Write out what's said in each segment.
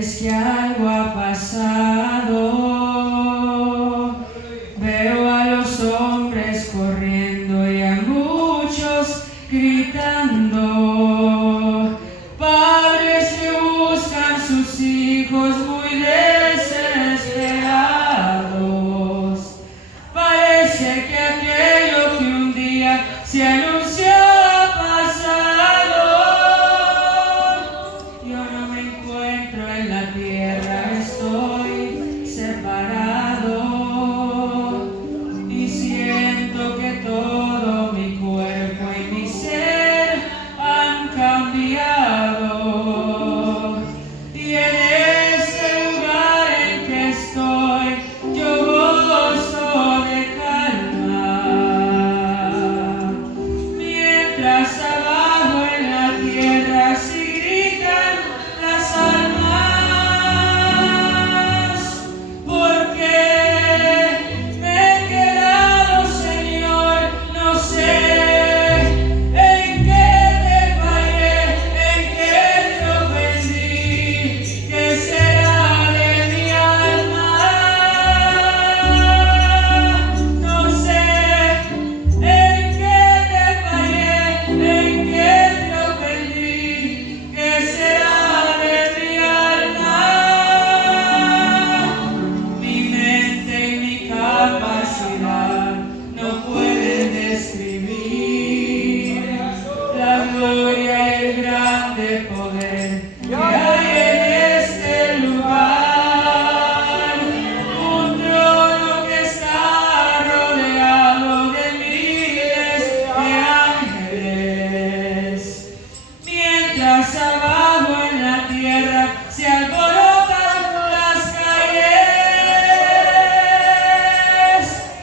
es que algo ha pasado. Veo a los hombres corriendo y a muchos gritando. Padres que buscan sus hijos muy desesperados. Parece que aquello que un día se anunció ha pasado. Yo no me encuentro en la tierra, estoy separado y siento que todo mi cuerpo y mi ser han cambiado. Y en este lugar en que estoy, yo gozo de calma, mientras abajo en la tierra sí gritan las almas. Porque me he quedado, Señor, no sé en qué te fallé, en qué te ofendí, qué será de mi alma. No sé en qué te fallé, en qué te ofendí, qué será de mi alma. Mi mente y mi capacidad no pueden describir la gloria y el grande poder que hay en este lugar. Un trono que está rodeado de miles de ángeles, mientras abajo en la tierra se alborotan las calles.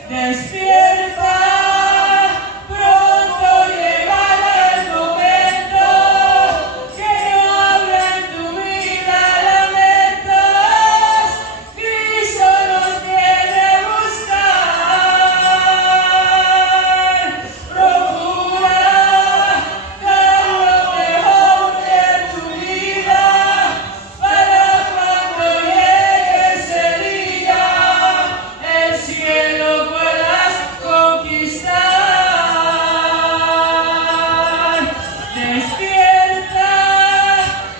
Despierta, pronto llegará el momento que no habrá en tu vida lamentos. Cristo nos viene a buscar. Procura dar lo mejor de tu vida para cuando llegue ese día el cielo puedas conquistar. Despierta,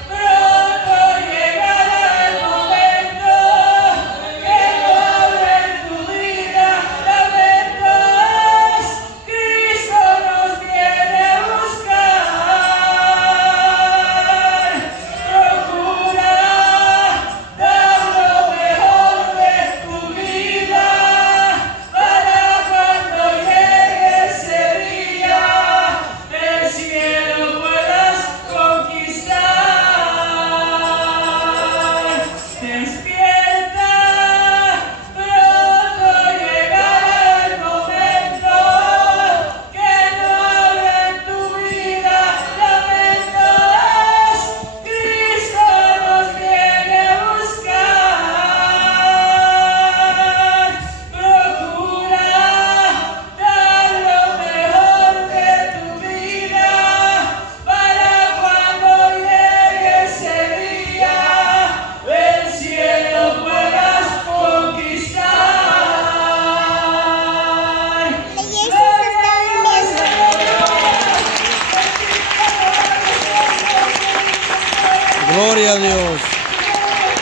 pronto llegará el momento que no habrá en tu vida lamentos. Cristo nos viene a buscar. Procura dar lo mejor de tu vida para cuando llegue ese día el cielo puedas conquistar. Despierta, pronto llegará el momento que no habrá en tu vida lamentos. Cristo nos viene a buscar. Procura dar lo mejor de tu vida para cuando llegue ese día el cielo puedas conquistar. Gloria a Dios.